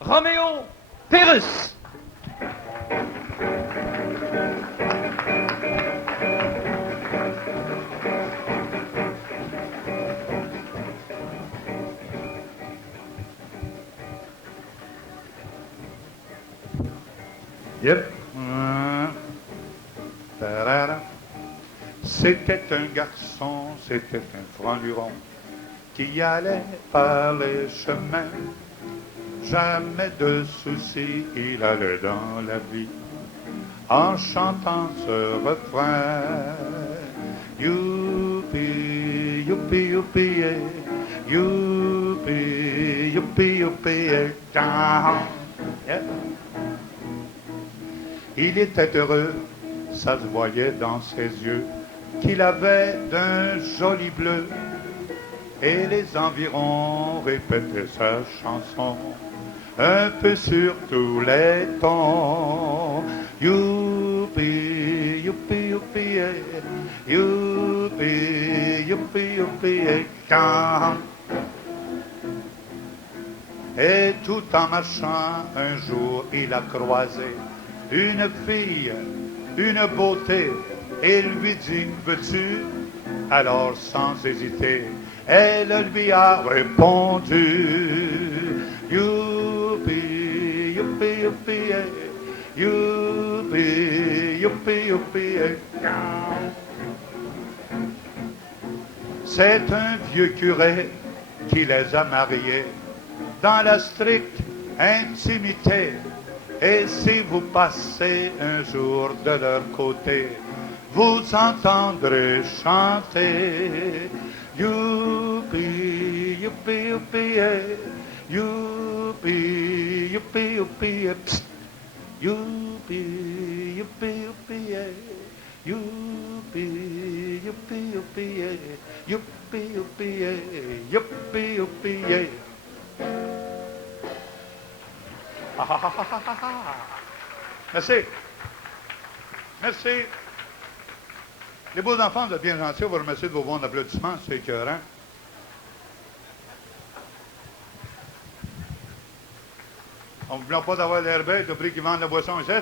Roméo Pérus. Yep. Tarara. C'était un garçon, c'était un franc-luron qui allait par les chemins. Jamais de soucis, il allait dans la vie en chantant ce refrain. Youpi, youpi, youpi, yeah. Youpi, youpi, youpi, yeah. Yeah. Il était heureux, ça se voyait dans ses yeux, qu'il avait d'un joli bleu. Et les environs répétaient sa chanson, un peu sur tous les tons. Youpi, youpi, youpi, yeah. Youpi, youpi, youpi, yeah. Et tout en marchant, un jour, il a croisé une fille, une beauté, et lui dit, veux-tu? Alors, sans hésiter, elle lui a répondu, youpi, youpi, youpi, yeah. Youpi, youpi, youpi, yeah. C'est un vieux curé qui les a mariés dans la stricte intimité. Et si vous passez un jour de leur côté, vous entendrez chanter youpi, youpi, youpi, yeah. Youpi, youpi, youpi, yeah. Psst. Youpi, youpi, youpi, yeah. Youpi, youpi, youpi, yeah. Youpi, youpi, yeah. Youpi, youpi, yeah. Merci. Merci. Les beaux enfants, vous êtes bien gentils. On vous remercie de vos bons applaudissements. C'est écœurant. On ne vous plaint pas d'avoir l'air bête au prix qu'ils vendent la boisson ici.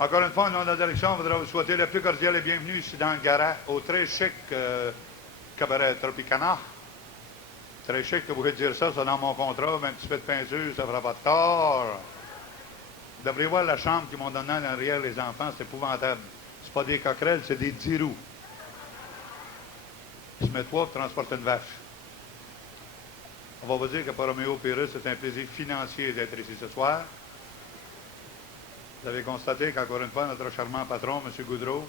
Encore une fois, au nom de la direction, on voudrait vous souhaiter la plus cordiale et bienvenue ici dans le garage, au très chic cabaret Tropicana. Très chic que vous pouvez dire ça, c'est dans mon contrat, mais un petit peu de peinture, ça fera pas de tort. Vous devriez voir la chambre qu'ils m'ont donnée en arrière, les enfants, c'est épouvantable. C'est pas des coquerelles, c'est des 10 roues. Ils se mettent trois pour transporter une vache. On va vous dire que pour Roméo Pérus, c'est un plaisir financier d'être ici ce soir. Vous avez constaté qu'encore une fois, notre charmant patron, M. Goudreau,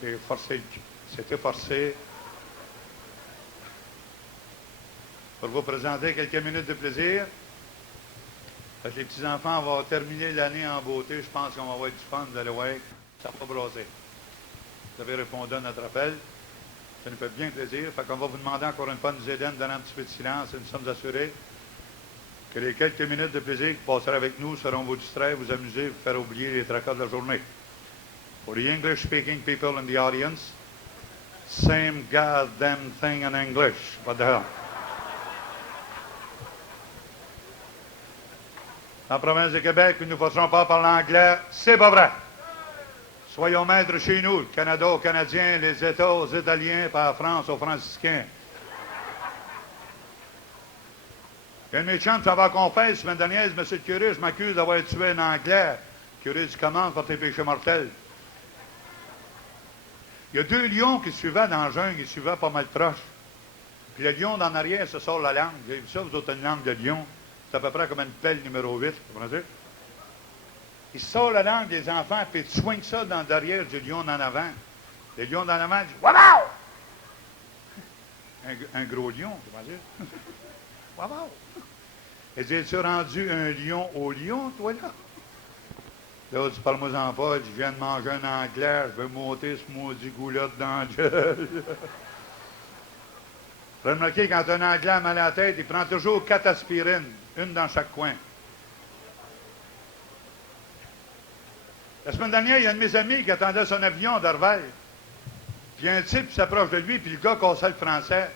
s'était forcé pour vous présenter quelques minutes de plaisir. Parce que les petits-enfants vont terminer l'année en beauté. Je pense qu'on va avoir du fun. Vous allez voir, ça va brasser. Vous avez répondu à notre appel. Ça nous fait bien plaisir. Fait qu'on va vous demander encore une fois de nous aider à nous donner un petit peu de silence et nous sommes assurés que les quelques minutes de plaisir qui passeront avec nous seront vous distraire, vous amuser, vous faire oublier les tracas de la journée. For the English-speaking people in the audience, same goddamn thing in English. What the hell? En province de Québec, nous ne faisons pas parler anglais, c'est pas vrai. Soyons maîtres chez nous, le Canada aux Canadiens, les États aux Italiens, pas la France aux franciscains. Il y a une de mes chums qui s'en va à confesse, la semaine dernière, il dit, monsieur le curé, je m'accuse d'avoir tué un Anglais. Le curé dit, comment pour tes péchés mortels? Il y a deux lions qui suivaient dans le jungle, ils suivaient pas mal proche. Puis le lion d'en arrière se sort la langue. Vous avez vu ça, vous autres, une langue de lion? C'est à peu près comme une pelle numéro 8, vous comprenez? Il sort la langue des enfants, puis il swing ça dans le derrière du lion d'en avant. Le lion d'en avant dit « Wow! » Un gros lion, comment dire? « Wow! » Il dit « Es-tu rendu un lion au lion, toi, là? » L'autre dit « Parle-moi-en pas, je viens de manger un anglais, je vais monter ce maudit goulotte dans la gueule. » Vous avez remarqué, quand un anglais a mal à la tête, il prend toujours 4 aspirines, une dans chaque coin. La semaine dernière, il y a un de mes amis qui attendait son avion d'Orval. Puis un type s'approche de lui, puis le gars cassait le français.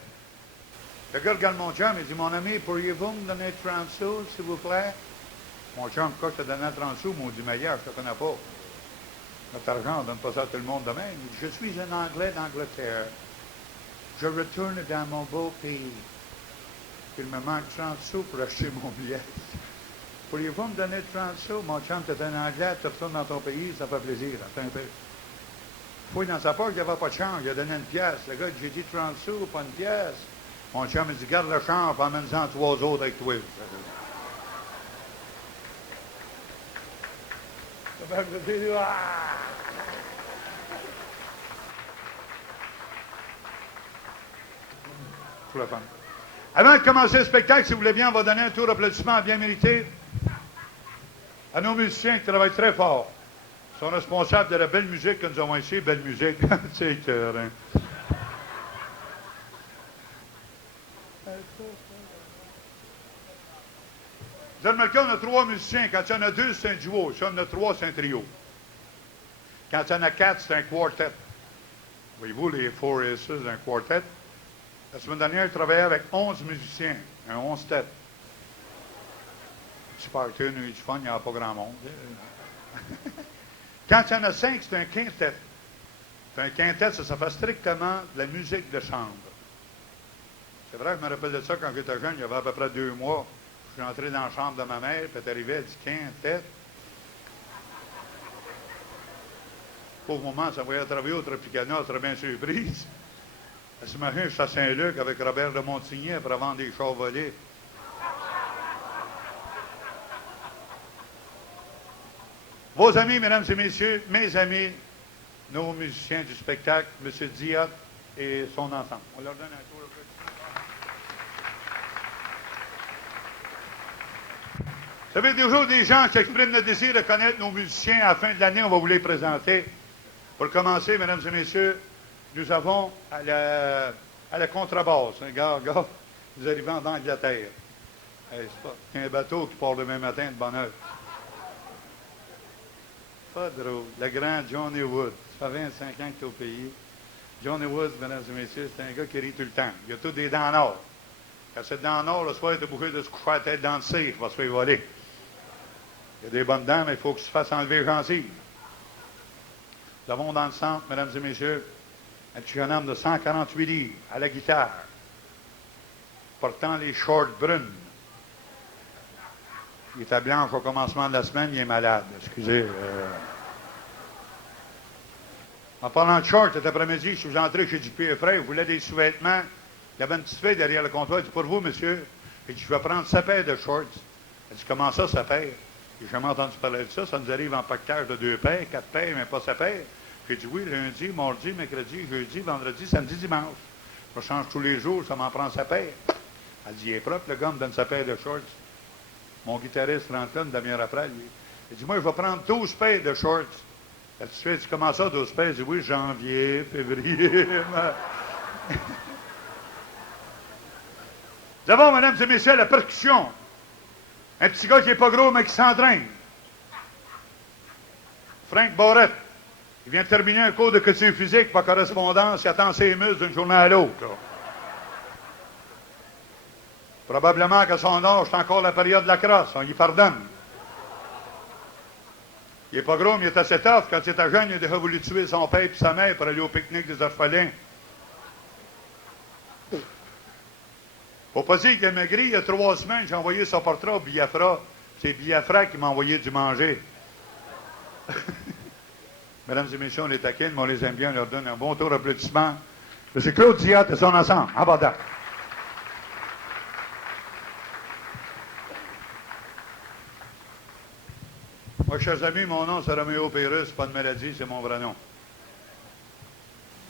Le gars regarde mon chum, il dit, mon ami, pourriez-vous me donner 30 sous, s'il vous plaît? Mon chum, pourquoi je te donnais 30 sous? Maudit meilleur, je te connais pas. Notre argent, on ne donne pas ça à tout le monde demain. Il dit, je suis un Anglais d'Angleterre. Je retourne dans mon beau pays. Il me manque 30 sous pour acheter mon billet. Pourriez-vous me donner 30 sous? Mon chum, tu es un Anglais, tu retournes dans ton pays, ça fait plaisir. Attends un peu. Fouille dans sa poche, il n'y avait pas de change. Il a donné une pièce. Le gars, j'ai dit 30 sous, pas une pièce. Mon chum, il dit, garde le change, emmène-en 3 autres avec toi. Pour la femme. Avant de commencer le spectacle, si vous voulez bien, on va donner un tour d'applaudissement bien mérité à nos musiciens qui travaillent très fort. Ils sont responsables de la belle musique que nous avons ici. Belle musique, c'est écœurant. Vous avez remarqué, on a 3 musiciens. Quand il y en a 2, c'est un duo. Si on en a 3, c'est un trio. Quand il y en a 4, c'est un quartet. Voyez-vous, les Four Aces, un quartet. La semaine dernière, je travaillais avec 11 musiciens, un 11 têtes. Super tune, il y a du fun, il n'y a pas grand monde. Quand il y en a 5, c'est un quintet. C'est un quintet, ça fait strictement de la musique de chambre. C'est vrai, je me rappelle de ça quand j'étais jeune, il y avait à peu près 2 mois. Je suis entré dans la chambre de ma mère, puis elle est arrivée, elle dit quintet. Pauvre moment, ça voyait travailler au Tropicana, elle serait bien surprise. Elle s'imagine, je suis à Saint-Luc avec Robert de Montigny pour vendre des chars volés. Vos amis, mesdames et messieurs, mes amis, nos musiciens du spectacle, M. Diot et son ensemble. On leur donne un tour. Vous savez, toujours des gens qui expriment le désir de connaître nos musiciens. À la fin de l'année, on va vous les présenter. Pour commencer, mesdames et messieurs, nous avons à la contrebasse, un gars, nous arrivons d'Angleterre. Hey, c'est pas un bateau qui part demain matin de bonne heure. Pas drôle. Le grand Johnny Wood. Ça fait 25 ans qu'il est au pays. Johnny Wood, mesdames et messieurs, c'est un gars qui rit tout le temps. Il a tous des dents en or. Quand c'est dents en or, le soir, il est obligé de se coucher la tête dans le cire. Il va se faire voler. Il y a des bonnes dents, mais il faut qu'il se fasse enlever les gencives. Nous avons dans le centre, mesdames et messieurs, un petit jeune homme de 148 livres, à la guitare, portant les shorts brunes. Il était blanc au commencement de la semaine, il est malade. Excusez. En parlant de shorts, cet après-midi, je suis entré chez Dupuis et Frères, il voulait des sous-vêtements. Il y avait une petite fille derrière le comptoir, il dit, pour vous, monsieur. Il dit, je vais prendre sa paire de shorts. Elle dit, comment ça, sa paire? J'ai jamais entendu parler de ça. Ça nous arrive en paquetage de 2 paires, 4 paires, mais pas sa paire. J'ai dit oui, lundi, mardi, mercredi, jeudi, vendredi, samedi, dimanche. Je change tous les jours, ça m'en prend sa paire. Elle dit, il est propre, le gars me donne sa paire de shorts. Mon guitariste rentre là une demi-heure après, lui. Il dit, moi, je vais prendre 12 paires de shorts. Elle dit, comment ça, 12 paires? Je dis, oui, janvier, février. Nous avons, mesdames et messieurs, la percussion. Un petit gars qui n'est pas gros, mais qui s'entraîne. Frank Barrett. Il vient de terminer un cours de culture physique par correspondance. Il attend ses muscles d'une journée à l'autre. Probablement qu'à son âge, c'est encore la période de la crosse. On y pardonne. Il n'est pas gros, mais il est assez tough. Quand il était jeune, il a déjà voulu tuer son père et sa mère pour aller au pique-nique des orphelins. Faut pas dire qu'il a maigri. Il y a 3 semaines, j'ai envoyé son portrait au Biafra. C'est Biafra qui m'a envoyé du manger. Mesdames et messieurs, on les taquine, mais on les aime bien. On leur donne un bon tour d'applaudissement. C'est Claude Diot et son ensemble. En bas. Moi, chers amis, mon nom, c'est Roméo Pérus. Pas de maladie, c'est mon vrai nom.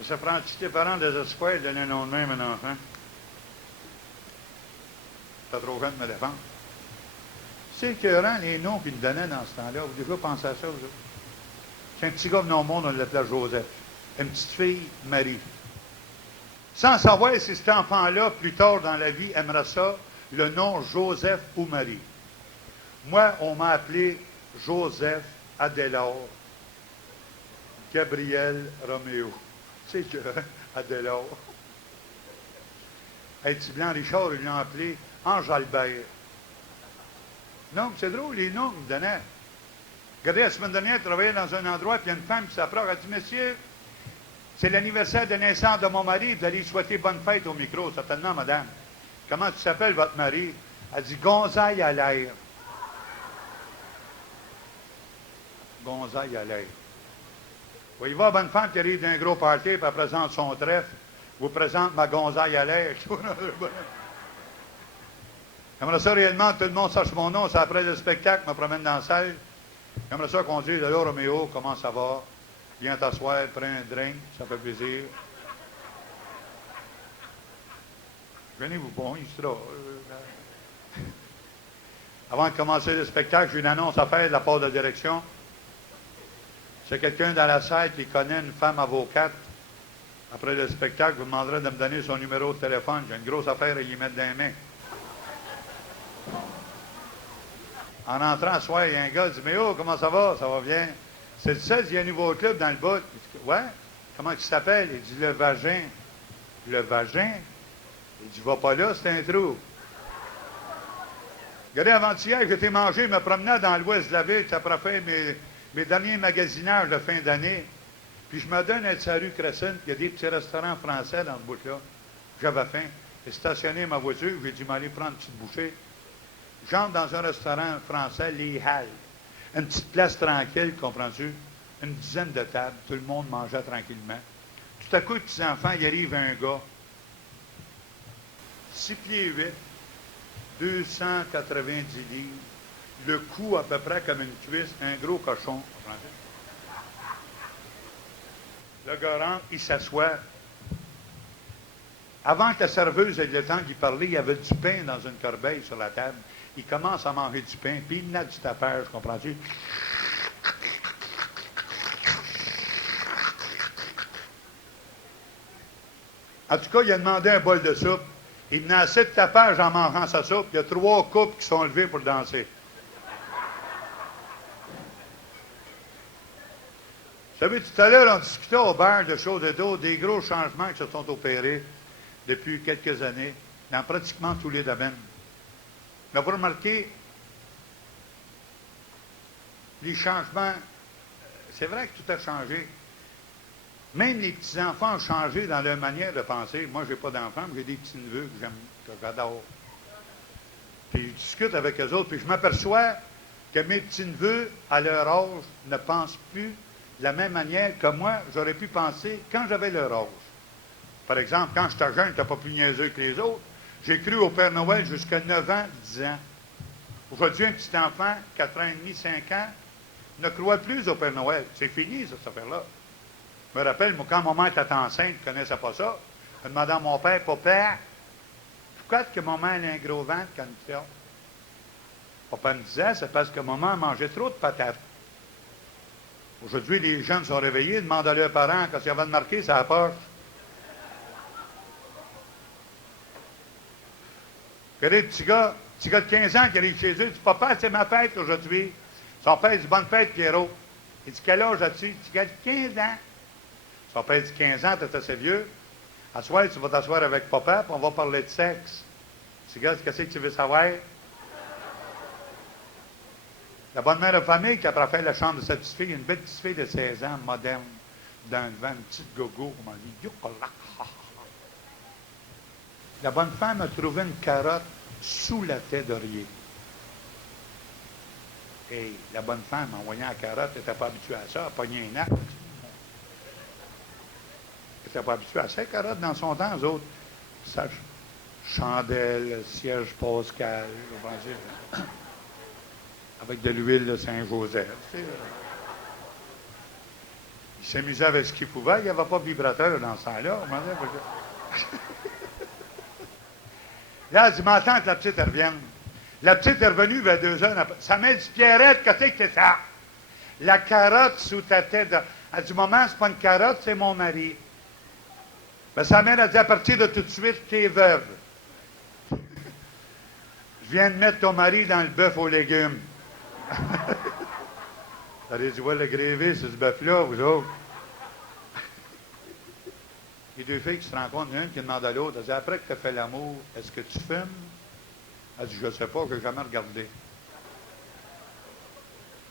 Ça prend un petit parent des espoirs de donner un nom de même à un enfant. C'est trop jeune de me défendre. C'est écœurant, les noms qu'ils nous donnaient dans ce temps-là. Vous devez penser à ça, vous autres. C'est un petit gars venu au monde, on l'appelait Joseph. Une petite fille, Marie. Sans savoir si cet enfant-là, plus tard dans la vie, aimerait ça, le nom Joseph ou Marie. Moi, on m'a appelé Joseph Adélard Gabriel Roméo. C'est que Adélard. Hey, petit blanc Richard, ils l'ont appelé Ange Albert. Non, c'est drôle, les noms qu'ils me donnaient. Regardez, la semaine dernière, je travaillais dans un endroit, puis il y a une femme qui s'approche, elle dit, monsieur, c'est l'anniversaire de naissance de mon mari, vous allez lui souhaiter bonne fête au micro, certainement, madame. Comment tu s'appelles, votre mari? Elle dit, Gonzaille à l'air. Gonzaille à l'air. Voyez voir bonne femme qui arrive d'un gros party, puis elle présente son trèfle, vous présente ma Gonzaille à l'air. J'aimerais ça réellement, tout le monde sache mon nom, c'est après le spectacle, je me promène dans la salle. J'aimerais ça qu'on dise, allô Roméo, comment ça va? Viens t'asseoir, prends un drink, ça fait plaisir. Venez-vous bon, il sera. Avant de commencer le spectacle, j'ai une annonce à faire de la part de la direction. C'est quelqu'un dans la salle qui connaît une femme avocate. Après le spectacle, vous demanderez de me donner son numéro de téléphone. J'ai une grosse affaire à y mettre dans les mains. En entrant ce soir, il y a un gars qui dit, mais oh, comment ça va? Ça va bien? C'est le seul, il y a un nouveau club dans le bout. Il dit, ouais? Comment il s'appelle? Il dit, le vagin. Le vagin? Il dit, va pas là, c'est un trou. Regardez, avant-hier, j'étais mangé, me promenais dans l'ouest de la ville, après faire mes derniers magasinages de fin d'année. Puis je me donne à être sur la rue Crescent, il y a des petits restaurants français dans ce bout-là. J'avais faim. J'ai stationné ma voiture, j'ai dû m'aller prendre une petite bouchée. J'entre dans un restaurant français, les Halles. Une petite place tranquille, comprends-tu? Une dizaine de tables, tout le monde mangeait tranquillement. Tout à coup, les petits-enfants, il arrive un gars, 6 pieds 8, 290 livres, le cou à peu près comme une cuisse, un gros cochon. Le gars rentre, il s'assoit. Avant que la serveuse ait le temps d'y parler, il y avait du pain dans une corbeille sur la table. Il commence à manger du pain, puis il n'a du tapage, comprends-tu? En tout cas, il a demandé un bol de soupe. Il venait assez de tapage en mangeant sa soupe. Il y a 3 couples qui sont levés pour danser. Vous savez, tout à l'heure, on discutait au bar de choses et d'autres, des gros changements qui se sont opérés depuis quelques années, dans pratiquement tous les domaines. Mais vous remarquez, les changements, c'est vrai que tout a changé. Même les petits-enfants ont changé dans leur manière de penser. Moi, je n'ai pas d'enfants, mais j'ai des petits-neveux que j'adore. Puis je discute avec eux autres, puis je m'aperçois que mes petits-neveux, à leur âge, ne pensent plus de la même manière que moi, j'aurais pu penser quand j'avais leur âge. Par exemple, quand j'étais jeune, je n'étais pas plus niaiseux que les autres. J'ai cru au Père Noël jusqu'à 9 ans, 10 ans. Aujourd'hui, un petit enfant, 4 ans et demi, 5 ans, ne croit plus au Père Noël. C'est fini, cette affaire-là. Je me rappelle, moi, quand maman était enceinte, je ne connaissais pas ça. Je demandais à mon père, papa, pourquoi que maman a un gros ventre quand il fait? Papa me disait, c'est parce que maman mangeait trop de patates. Aujourd'hui, les jeunes sont réveillés, demandent à leurs parents quand il y avait marqué sur la poche. Regardez le petit gars de 15 ans qui arrive chez eux, il dit, papa, c'est ma fête aujourd'hui. Son père dit, bonne fête, Pierrot. Il dit, quel âge as-tu? Il dit, 15 ans. Son père dit, 15 ans, t'es assez vieux. À soir, tu vas t'asseoir avec papa, puis on va parler de sexe. Le petit gars, qu'est-ce que tu veux savoir? La bonne mère de famille qui a fait la chambre de sa petite fille, une belle petite fille de 16 ans, moderne, dans le vent, une petite gogo, comme on dit. La bonne femme a trouvé une carotte sous la tête d'oreiller. Et la bonne femme, en voyant la carotte, n'était pas habituée à ça, elle a pogné un acte. Elle n'était pas habituée à ça, la carotte, dans son temps, eux autres. Ça, chandelle, siège Pascal, avec de l'huile de Saint-Joseph. Il s'amusait avec ce qu'il pouvait, il n'y avait pas de vibrateur dans ce temps-là. Là, elle dit, m'entends que la petite revienne. La petite est revenue vers 2 heures après. Ça m'a dit, Pierrette, qu'est-ce que c'est ça? La carotte sous ta tête. Elle dit, maman, c'est pas une carotte, c'est mon mari. Ben, sa mère a dit, à partir de tout de suite, t'es veuve. Je viens de mettre ton mari dans le bœuf aux légumes. Vous allez dire, ouais, le grévé, c'est ce bœuf-là, vous autres. Les deux filles qui se rencontrent, il y en a une qui demande à l'autre, elle dit, après que tu as fait l'amour, est-ce que tu fumes? Elle dit, je ne sais pas, je n'ai jamais regardé.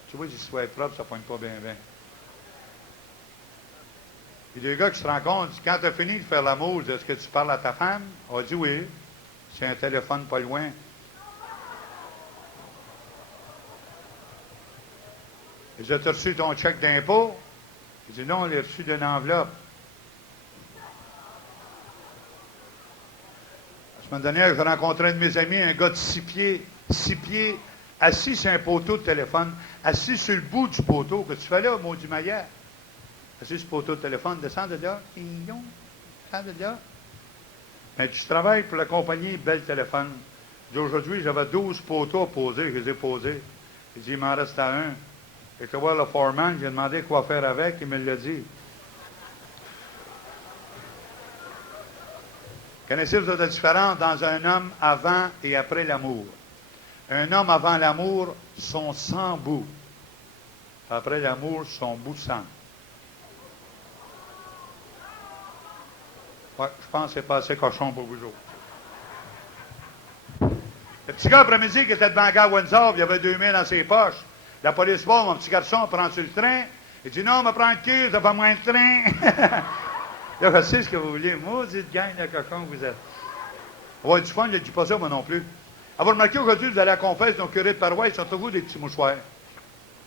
Tu vois, si tu sois propre, ça ne pointe pas bien, bien. Les deux gars qui se rencontrent, quand tu as fini de faire l'amour, est-ce que tu parles à ta femme? Elle dit, oui. C'est un téléphone pas loin. Il dit, as-tu reçu ton chèque d'impôt? Il dit, non, il a reçu d'une enveloppe. La semaine dernière, j'ai rencontré un de mes amis, un gars de 6 pieds, assis sur un poteau de téléphone, assis sur le bout du poteau. Que tu fais là, maudit Maillard? Assis sur le poteau de téléphone, descends de là. Descends de là. Mais tu travailles pour la compagnie Belle Téléphone. D'aujourd'hui, j'avais 12 poteaux à poser, je les ai posés. Il dit, il m'en reste à un. Et que voir le foreman, j'ai demandé quoi faire avec, il me l'a dit. Connaissez-vous la différence dans un homme avant et après l'amour? Un homme avant l'amour, son sang bout. Après l'amour, son bout de sang. Ouais, je pense que c'est pas assez cochon pour vous autres. Le petit gars après-midi qui était devant la gare Windsor, il y avait 2000 dans ses poches. La police va, mon petit garçon, prend sur le train. Il dit, non, on va prendre le cul, ça fait moins de train. Là, je sais ce que vous voulez. Maudite gang de cochon que vous êtes. On va avoir du fun, je ne dis pas ça, moi non plus. Avoir remarqué aujourd'hui, vous allez à la confesse, donc curé de paroisse, ils sont toujours des petits mouchoirs.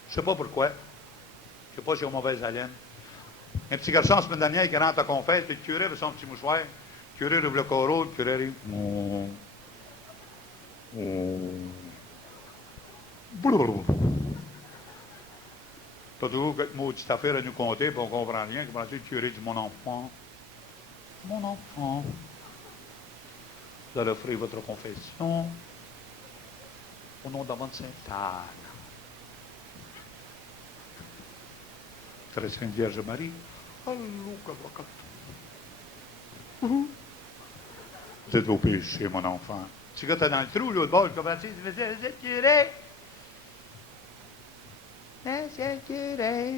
Je ne sais pas pourquoi. Je ne sais pas si j'ai mauvaise haleine. Un petit garçon, la semaine dernière, qui rentre à la confesse, puis le curé avec son petit mouchoir. Le curé ouvre le coraux, le curé arrive. T'as toujours quelque maudite affaire à nous compter, puis on ne comprend rien. Comprends-tu, le curé dit, mon enfant, vous allez offrir votre confession au nom d'avant de Sainte-Anne. Très Sainte Vierge Marie. Vous êtes au péché, mon enfant. Tu gars, t'es dans le trou, l'autre bord, comprends-tu? Tu me dis, c'est le curé. C'est le curé.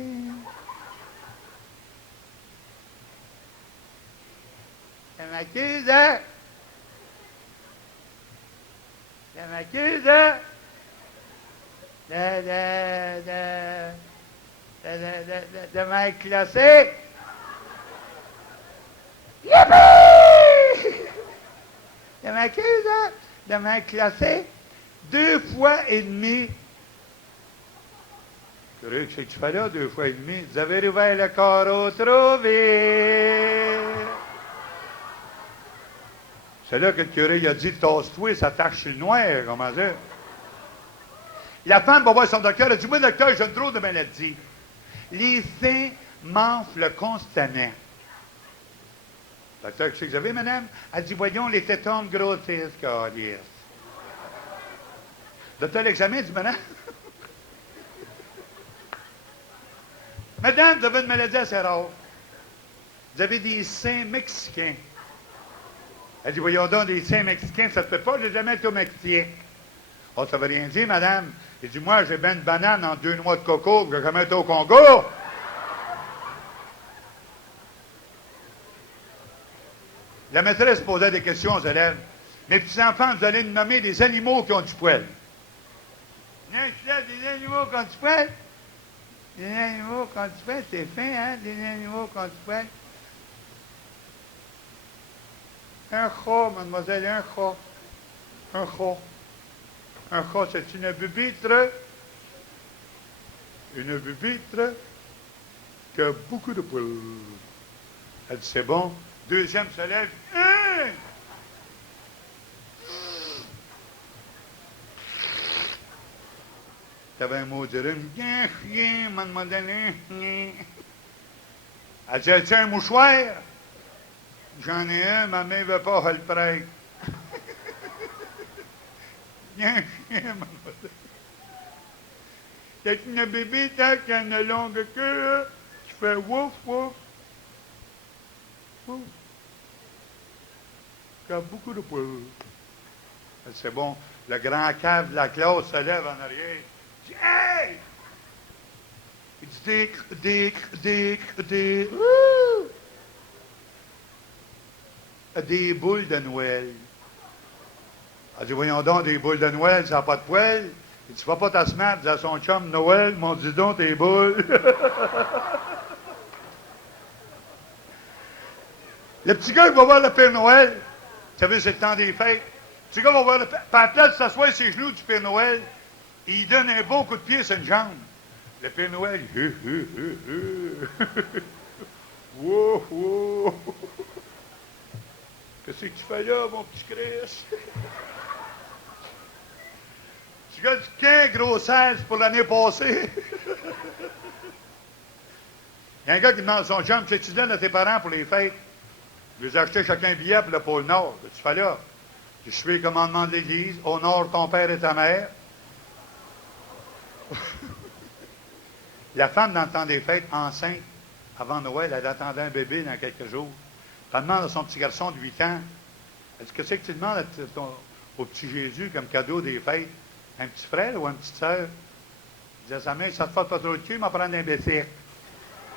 Je m'accuse. Je m'accuse de m'être classé. Youpi! Je m'accuse de m'être classé 2 fois et demi. Curé, qu'est-ce que tu fais là, 2 fois et demi? Vous avez ouvert le carreau trop vite. C'est là que le curé il a dit, tasse-toi, ça tache sur le noir, comment ça? La femme va voir son docteur, elle dit, moi, docteur, j'ai une drôle de maladie. Les seins m'enflent constamment. Docteur, qu'est-ce que vous avez, madame? Elle dit, voyons, les tétons grossissent, calice. Docteur, l'examen, dit, madame? Madame, vous avez une maladie assez rare. Vous avez des seins mexicains. Elle dit, voyons donc, des seins mexicains, ça ne se fait pas, j'ai jamais été au Mexique. Oh, ça veut rien dire, madame. Il dit, moi, j'ai bien une banane en 2 noix de coco, que j'ai jamais été au Congo. La maîtresse posait des questions aux élèves. Mes petits-enfants, vous allez me nommer des animaux qui ont du poil. Non, je suis là, des animaux qui ont du poil. Des animaux qui ont du poil, c'est fin, hein, des animaux qui ont du poil. Un chat, mademoiselle, un chat. Un chat. Un chat, c'est une bubitre. Une bubitre qui a beaucoup de poils. Elle dit, c'est bon. Deuxième se lève. Hein? T'avais un mot de rhume. Rien, mademoiselle. Elle dit, as-tu un mouchoir? J'en ai un, ma main ne veut pas, elle le prête. Bien chien, mademoiselle. C'est une bébé qui a une longue queue, qui fait wouf, wouf. Wouf. Qui a beaucoup de poils. C'est bon. Le grand cave de la classe se lève en arrière. Il dit, hey! Il dit, dic. des boules de Noël. Elle dit, voyons donc, des boules de Noël, ça n'a pas de poêle. Il dit, tu vas pas ta semaine, dit à son chum, Noël, m'en dis donc tes boules. Le petit gars, il va voir le Père Noël. Vous savez, c'est le temps des fêtes. Le petit gars va voir le Père. Puis à la place de s'asseoir sur les genoux du Père Noël, il donne un bon coup de pied sur une jambe. Le Père Noël, wow, wow. Qu'est-ce que tu fais là, mon petit Chris? Tu gagnes 15 grossesses pour l'année passée. Il y a un gars qui demande à son chum, qu'est-ce que tu donnes à tes parents pour les fêtes? Je les ai acheté chacun un billet pour le pôle Nord. Tu fais là. Je suis les commandements de l'Église. Honore ton père et ta mère. La femme, dans le temps des fêtes, enceinte, avant Noël, elle attendait un bébé dans quelques jours. Elle demande à son petit garçon de 8 ans, est-ce que c'est que tu demandes au petit Jésus comme cadeau des fêtes? Un petit frère ou une petite sœur? Il dit à sa mère, ça te fait pas trop de cul, m'en prendre un bicycle.